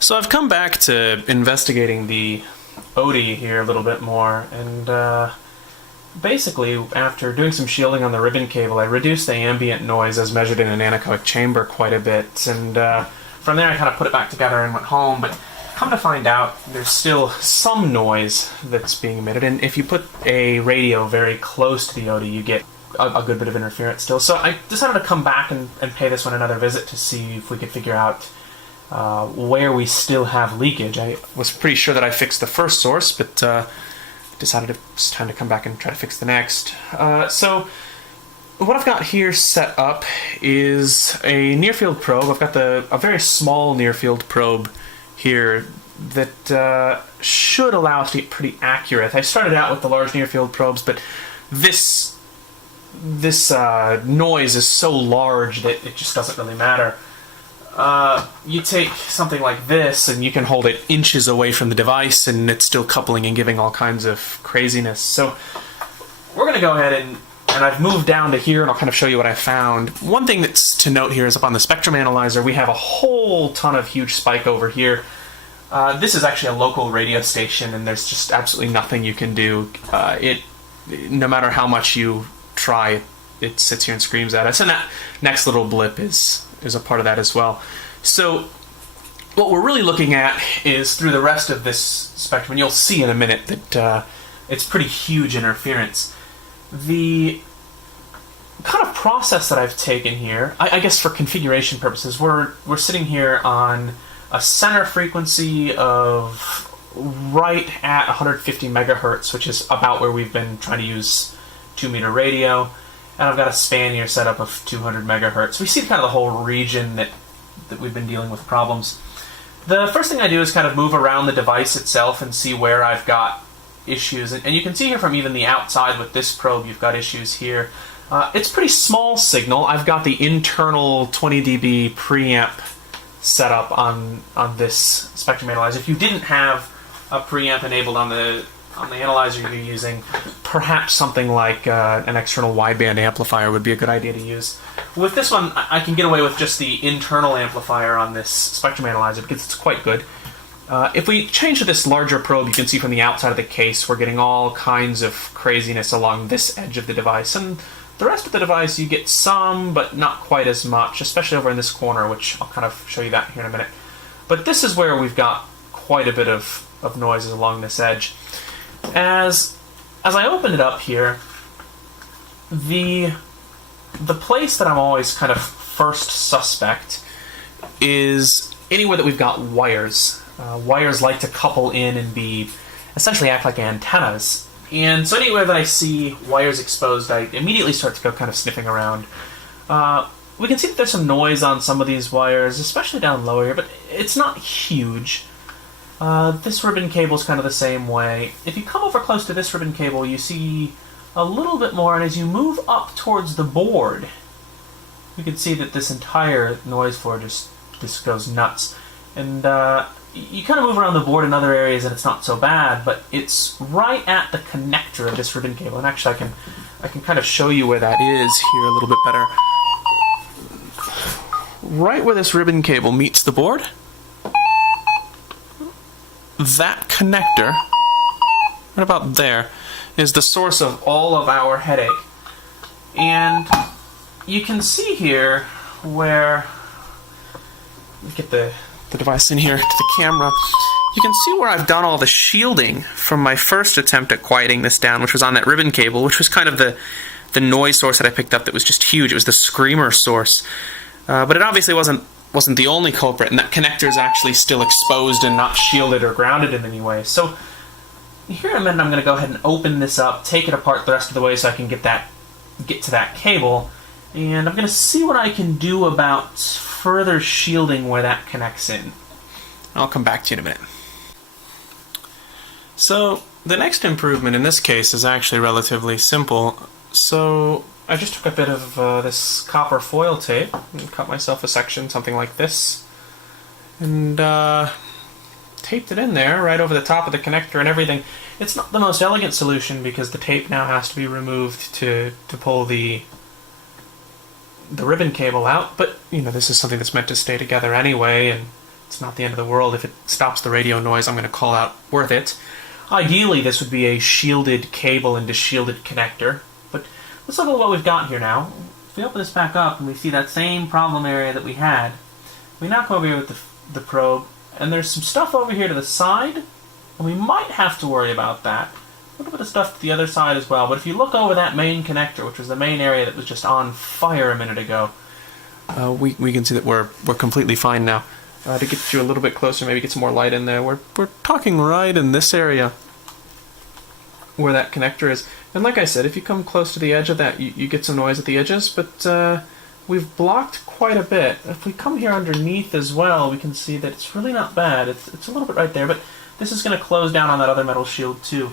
So I've come back to investigating the Oudie here a little bit more, and basically, after doing some shielding on the ribbon cable, I reduced the ambient noise as measured in an anechoic chamber quite a bit, and from there I kind of put it back together and went home, but come to find out, there's still some noise that's being emitted, and if you put a radio very close to the Oudie, you get a good bit of interference still. So I decided to come back and pay this one another visit to see if we could figure out where we still have leakage. I was pretty sure that I fixed the first source, but decided it's time to come back and try to fix the next. So what I've got here set up is a near-field probe. I've got a very small near-field probe here that should allow us to get pretty accurate. I started out with the large near-field probes, but this noise is so large that it just doesn't really matter. You take something like this and you can hold it inches away from the device and it's still coupling and giving all kinds of craziness. So we're going to go ahead and I've moved down to here and I'll kind of show you what I found. One thing that's to note here is up on the spectrum analyzer we have a whole ton of huge spike over here. This is actually a local radio station and there's just absolutely nothing you can do. No matter how much you try, it sits here and screams at us, and that next little blip is a part of that as well. So what we're really looking at is through the rest of this spectrum, and you'll see in a minute that it's pretty huge interference. The kind of process that I've taken here, I guess for configuration purposes, we're sitting here on a center frequency of right at 150 megahertz, which is about where we've been trying to use 2-meter radio. And I've got a span here set up of 200 megahertz. We see kind of the whole region that we've been dealing with problems. The first thing I do is kind of move around the device itself and see where I've got issues. And you can see here from even the outside with this probe, you've got issues here. It's pretty small signal. I've got the internal 20 dB preamp set up on this spectrum analyzer. If you didn't have a preamp enabled on the analyzer you're using, perhaps something like an external wideband amplifier would be a good idea to use. With this one, I can get away with just the internal amplifier on this spectrum analyzer because it's quite good. If we change to this larger probe, you can see from the outside of the case we're getting all kinds of craziness along this edge of the device, and the rest of the device you get some, but not quite as much, especially over in this corner, which I'll kind of show you that here in a minute. But this is where we've got quite a bit of noises along this edge. As I open it up here, the place that I'm always kind of first suspect is anywhere that we've got wires. Wires like to couple in and essentially act like antennas. And so anywhere that I see wires exposed, I immediately start to go kind of sniffing around. We can see that there's some noise on some of these wires, especially down low here, but it's not huge. This ribbon cable is kind of the same way. If you come over close to this ribbon cable, you see a little bit more, and as you move up towards the board, you can see that this entire noise floor just goes nuts. And you kind of move around the board in other areas and it's not so bad, but it's right at the connector of this ribbon cable. And actually I can kind of show you where that is here a little bit better. Right where this ribbon cable meets the board, that connector, right about there, is the source of all of our headache. And you can see here where, let me get the device in here to the camera, you can see where I've done all the shielding from my first attempt at quieting this down, which was on that ribbon cable, which was kind of the noise source that I picked up that was just huge. It was the screamer source. But it obviously wasn't the only culprit, and that connector is actually still exposed and not shielded or grounded in any way. So here in a minute I'm going to go ahead and open this up, take it apart the rest of the way so I can get to that cable, and I'm going to see what I can do about further shielding where that connects in. I'll come back to you in a minute. So the next improvement in this case is actually relatively simple. So I just took a bit of this copper foil tape and cut myself a section, something like this, and taped it in there right over the top of the connector and everything. It's not the most elegant solution because the tape now has to be removed to pull the ribbon cable out, but you know, this is something that's meant to stay together anyway, and It's not the end of the world. If it stops the radio noise, I'm going to call out worth it. Ideally, this would be a shielded cable into shielded connector. But let's look at what we've got here now. If we open this back up and we see that same problem area that we had, we now come over here with the probe, and there's some stuff over here to the side, and we might have to worry about that. A little bit of stuff to the other side as well, but if you look over that main connector, which was the main area that was just on fire a minute ago, we can see that we're completely fine now. To get you a little bit closer, maybe get some more light in there, we're talking right in this area where that connector is. And like I said, if you come close to the edge of that, you get some noise at the edges, but we've blocked quite a bit. If we come here underneath as well, we can see that it's really not bad. It's a little bit right there, but this is going to close down on that other metal shield too.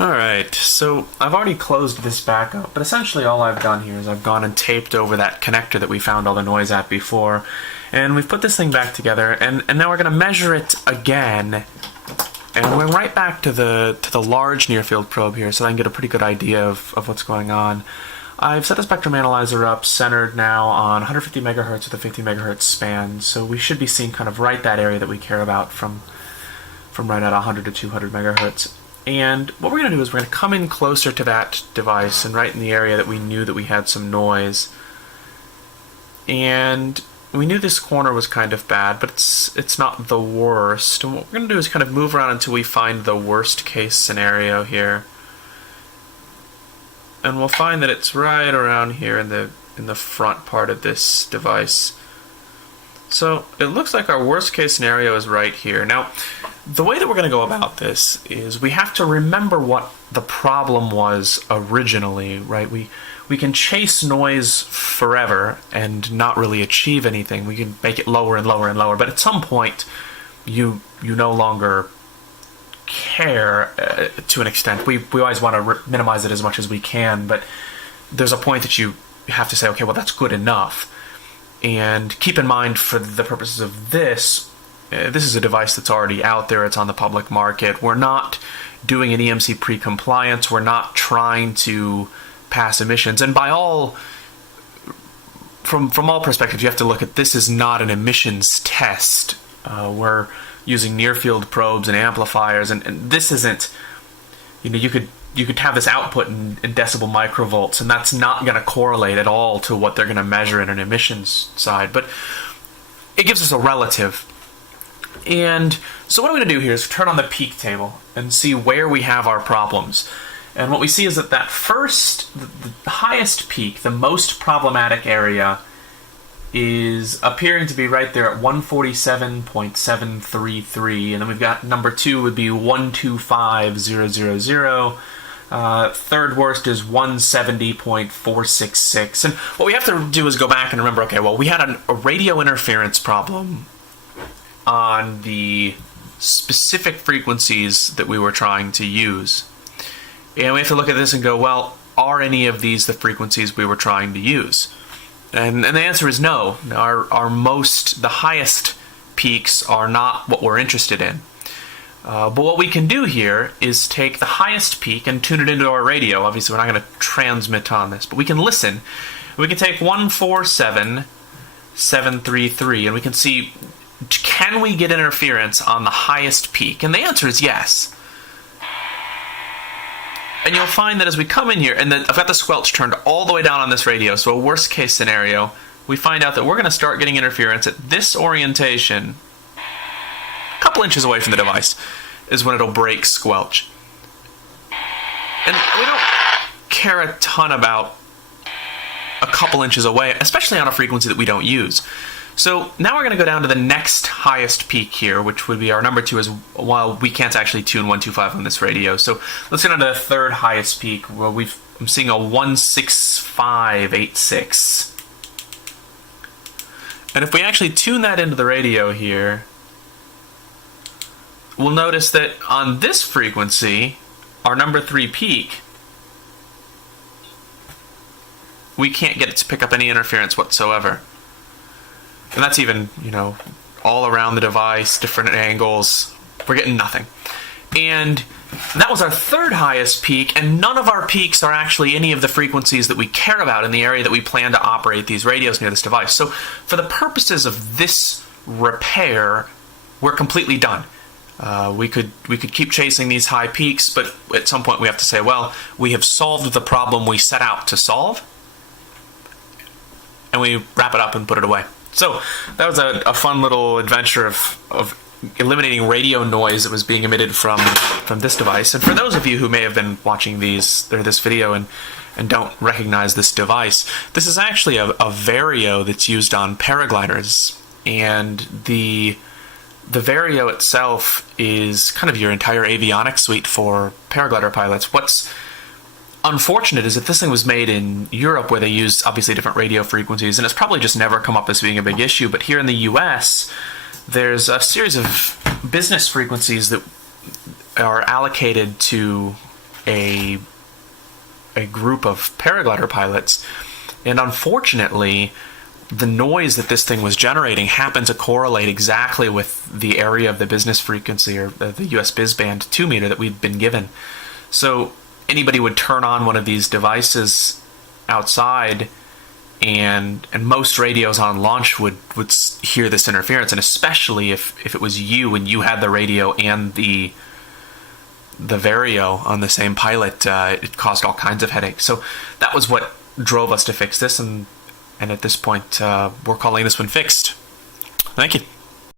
Alright, so I've already closed this back up, but essentially all I've done here is I've gone and taped over that connector that we found all the noise at before, and we've put this thing back together, and now we're going to measure it again, and we're right back to the large near-field probe here, so I can get a pretty good idea of what's going on. I've set the spectrum analyzer up, centered now on 150 megahertz with a 50 megahertz span, so we should be seeing kind of right that area that we care about from right at 100 to 200 megahertz. And what we're going to do is we're going to come in closer to that device and right in the area that we knew that we had some noise. And we knew this corner was kind of bad, but it's not the worst. And what we're going to do is kind of move around until we find the worst case scenario here. And we'll find that it's right around here in the front part of this device. So it looks like our worst case scenario is right here. Now, the way that we're going to go about this is we have to remember what the problem was originally, right? We can chase noise forever and not really achieve anything. We can make it lower and lower and lower, but at some point you no longer care to an extent. We always want to minimize it as much as we can, but there's a point that you have to say, okay, well, that's good enough. And keep in mind, for the purposes of this is a device that's already out there. It's on the public market. We're not doing an EMC pre-compliance. We're not trying to pass emissions. And from all perspectives, you have to look at this is not an emissions test. We're using near-field probes and amplifiers, and this isn't, you could have this output in decibel microvolts, and that's not going to correlate at all to what they're going to measure in an emissions side. But it gives us a relative. And so what I'm going to do here is turn on the peak table and see where we have our problems. And what we see is that the highest peak, the most problematic area, is appearing to be right there at 147.733. And then we've got number 2 would be 125.000. Third worst is 170.466. And what we have to do is go back and remember, okay, well, we had a radio interference problem on the specific frequencies that we were trying to use. And we have to look at this and go, well, are any of these the frequencies we were trying to use? And the answer is no. The highest peaks are not what we're interested in. But what we can do here is take the highest peak and tune it into our radio. Obviously, we're not going to transmit on this, but we can listen. We can take 147.733, and we can see, can we get interference on the highest peak? And the answer is yes. And you'll find that as we come in here, and I've got the squelch turned all the way down on this radio, so a worst case scenario, we find out that we're going to start getting interference at this orientation, a couple inches away from the device, is when it'll break squelch. And we don't care a ton about a couple inches away, especially on a frequency that we don't use. So now we're going to go down to the next highest peak here, which would be our number 2, as well, we can't actually tune 125 on this radio. So let's get on to the third highest peak, where I'm seeing a 165.86. And if we actually tune that into the radio here, we'll notice that on this frequency, our number 3 peak, we can't get it to pick up any interference whatsoever. And that's even, all around the device, different angles. We're getting nothing. And That was our third highest peak, and none of our peaks are actually any of the frequencies that we care about in the area that we plan to operate these radios near this device. So for the purposes of this repair, we're completely done. We could keep chasing these high peaks, but at some point we have to say, well, we have solved the problem we set out to solve, and we wrap it up and put it away. So that was a fun little adventure of eliminating radio noise that was being emitted from this device. And for those of you who may have been watching this video and don't recognize this device, this is actually a Vario that's used on paragliders. And the Vario itself is kind of your entire avionics suite for paraglider pilots. What's unfortunate is that this thing was made in Europe, where they use obviously different radio frequencies, and it's probably just never come up as being a big issue. But here in the US, there's a series of business frequencies that are allocated to a group of paraglider pilots, and unfortunately, the noise that this thing was generating happened to correlate exactly with the area of the business frequency, or the US BizBand 2 meter that we'd been given. So anybody would turn on one of these devices outside, and most radios on launch would hear this interference, and especially if it was you and you had the radio and the Vario on the same pilot, it caused all kinds of headaches. So that was what drove us to fix this, and at this point, we're calling this one fixed. Thank you.